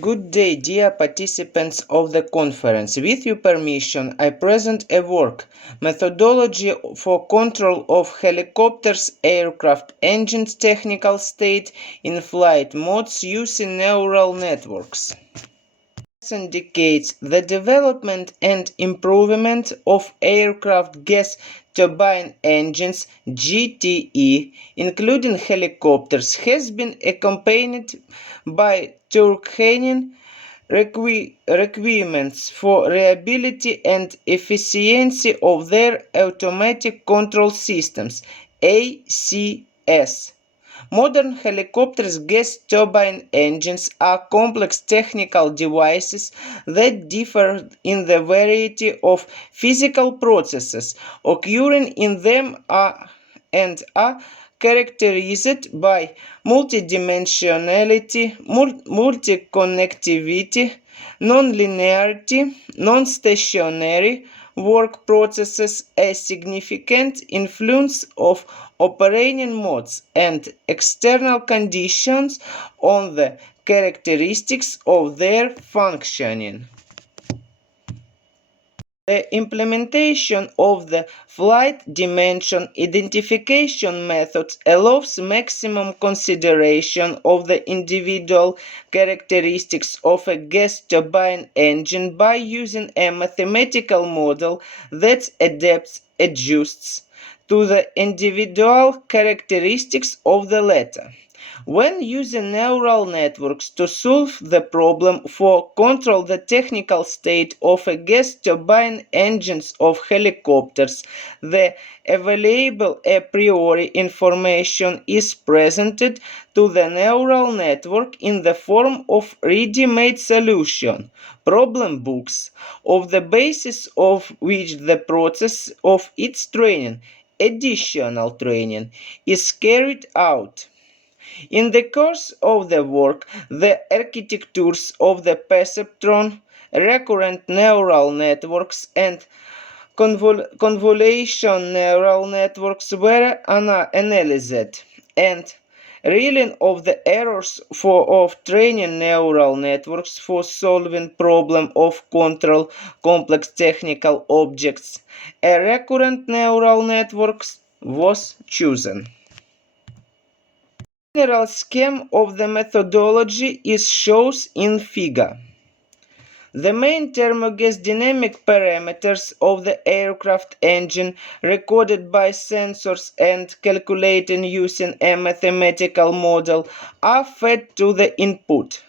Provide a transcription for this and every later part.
Good day, dear participants of the conference. With your permission, I present a work, Methodology for Control of Helicopters, Aircraft Engines Technical State in Flight Modes using Neural Networks. Indicates the development and improvement of aircraft gas turbine engines (GTE), including helicopters, has been accompanied by Turkmenian requirements for reliability and efficiency of their automatic control systems (ACS). Modern helicopters' gas turbine engines are complex technical devices that differ in the variety of physical processes occurring in them and are characterized by multidimensionality, multi-connectivity, non-linearity, non-stationary work processes, a significant influence of operating modes and external conditions on the characteristics of their functioning. The implementation of the flight dimension identification method allows maximum consideration of the individual characteristics of a gas turbine engine by using a mathematical model that adjusts to the individual characteristics of the latter. When using neural networks to solve the problem for control the technical state of a gas turbine engines of helicopters, the available a priori information is presented to the neural network in the form of ready-made solution, problem books, of the basis of which the process of its training, additional training, is carried out. In the course of the work, the architectures of the perceptron, recurrent neural networks, and convolutional neural networks were analyzed, and reeling of the errors of training neural networks for solving problem of control complex technical objects, a recurrent neural networks was chosen. The general scheme of the methodology is shown in figure. The main thermogas dynamic parameters of the aircraft engine, recorded by sensors and calculated using a mathematical model, are fed to the input.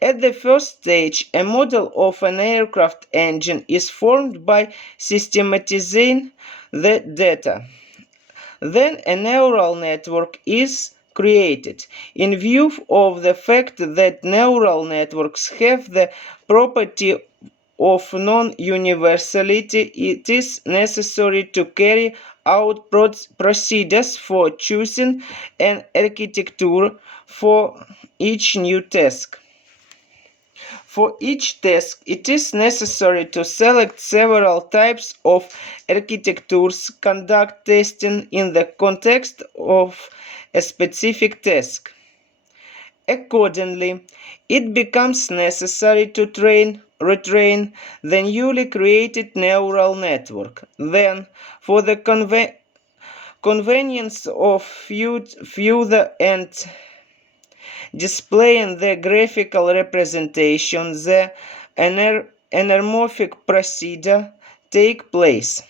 At the first stage, a model of an aircraft engine is formed by systematizing the data. Then a neural network is created. In view of the fact that neural networks have the property of non-universality, it is necessary to carry out procedures for choosing an architecture for each new task. For each task, it is necessary to select several types of architectures, conduct testing in the context of a specific task. Accordingly, it becomes necessary to retrain the newly created neural network. Then, for the convenience of further and displaying the graphical representation, the anamorphic procedure takes place.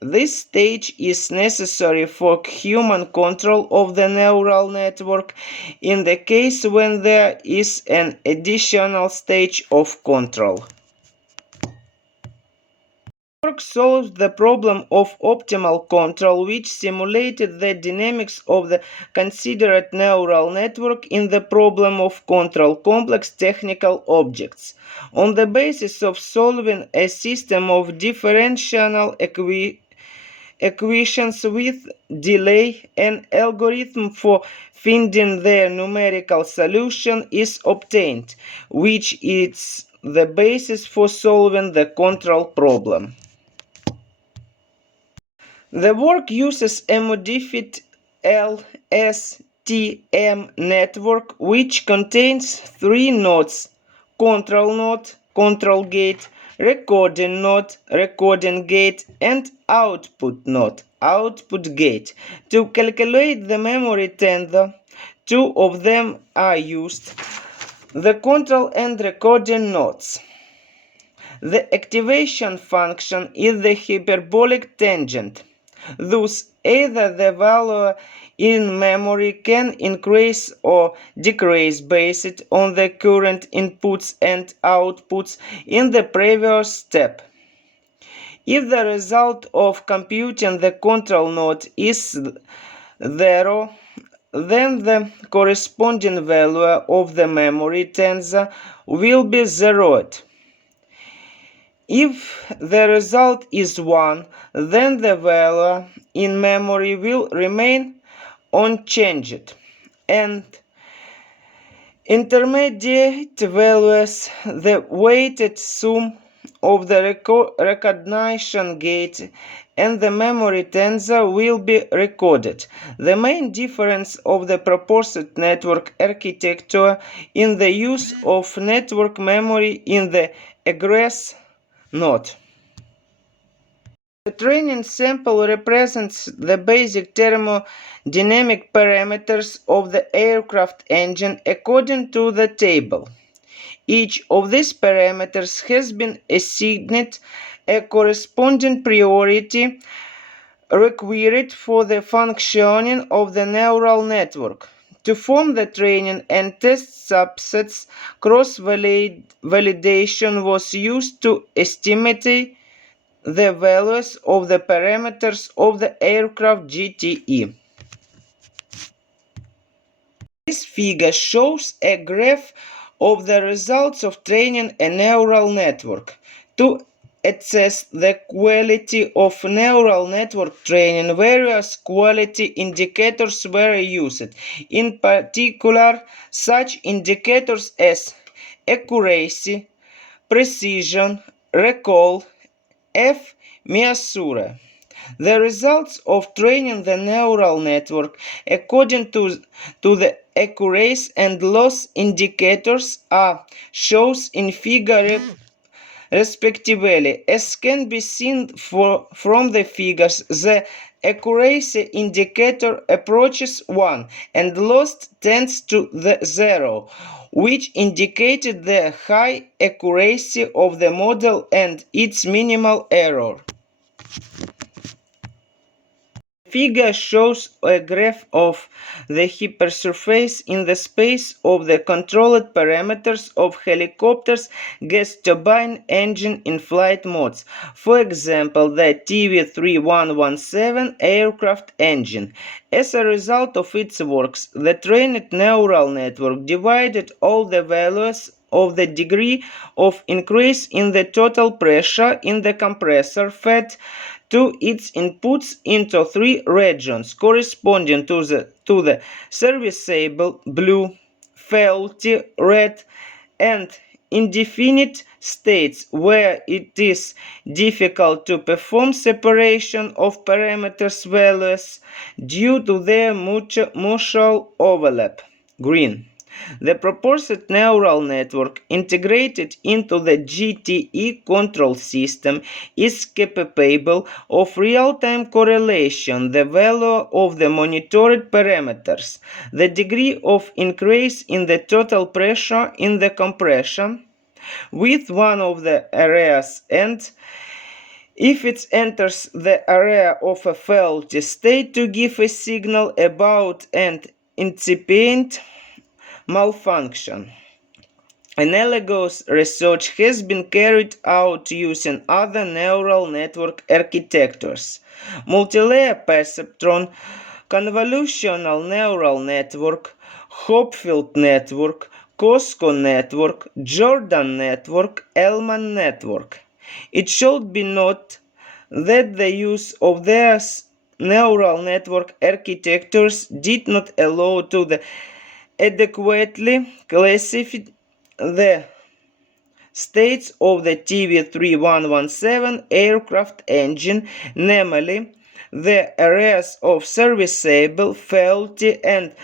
This stage is necessary for human control of the neural network in the case when there is an additional stage of control. Work solves the problem of optimal control, which simulated the dynamics of the considered neural network in the problem of control complex technical objects. On the basis of solving a system of differential equations with delay, an algorithm for finding their numerical solution is obtained, which is the basis for solving the control problem. The work uses a modified LSTM network which contains 3 nodes control node, control gate, recording node, recording gate, and output node, output gate. To calculate the memory tensor, two of them are used, the control and recording nodes. The activation function is the hyperbolic tangent. Thus, either the value in memory can increase or decrease based on the current inputs and outputs in the previous step. If the result of computing the control node is 0, then the corresponding value of the memory tensor will be zeroed. If the result is 1, then the value in memory will remain unchanged, and intermediate values, the weighted sum of the recognition gate and the memory tensor, will be recorded. The main difference of the proposed network architecture in the use of network memory in the egress node. The training sample represents the basic thermodynamic parameters of the aircraft engine according to the table. Each of these parameters has been assigned a corresponding priority required for the functioning of the neural network. To form the training and test subsets, cross-validation was used to estimate the values of the parameters of the aircraft GTE. This figure shows a graph of the results of training a neural network. To assess the quality of neural network training, various quality indicators were used. In particular, such indicators as accuracy, precision, recall, measure. The results of training the neural network according to the accuracy and loss indicators are shown in figure respectively. As can be seen from the figures, the accuracy indicator approaches 1 and loss tends to 0, which indicated the high accuracy of the model and its minimal error. The figure shows a graph of the hypersurface in the space of the controlled parameters of helicopter's gas turbine engine in flight modes. For example, the TV3117 aircraft engine. As a result of its works, the trained neural network divided all the values of the degree of increase in the total pressure in the compressor fed to its inputs into three regions corresponding to the serviceable blue, faulty red, and indefinite states where it is difficult to perform separation of parameters values due to their mutual overlap. Green. The proposed neural network integrated into the GTE control system is capable of real-time correlation the value of the monitored parameters, the degree of increase in the total pressure in the compression with one of the areas, and if it enters the area of a faulty state to give a signal about an incipient malfunction. Analogous research has been carried out using other neural network architectures: multilayer perceptron, convolutional neural network, Hopfield network, Cosco network, Jordan network, Elman network. It should be noted that the use of these neural network architectures did not allow to adequately classify the states of the TV3117 aircraft engine, namely the areas of serviceable, faulty, and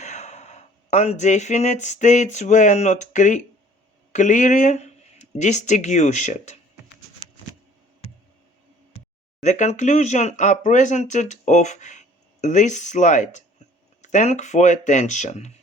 indefinite states were not clearly distinguished. The conclusions are presented of this slide. Thank for attention.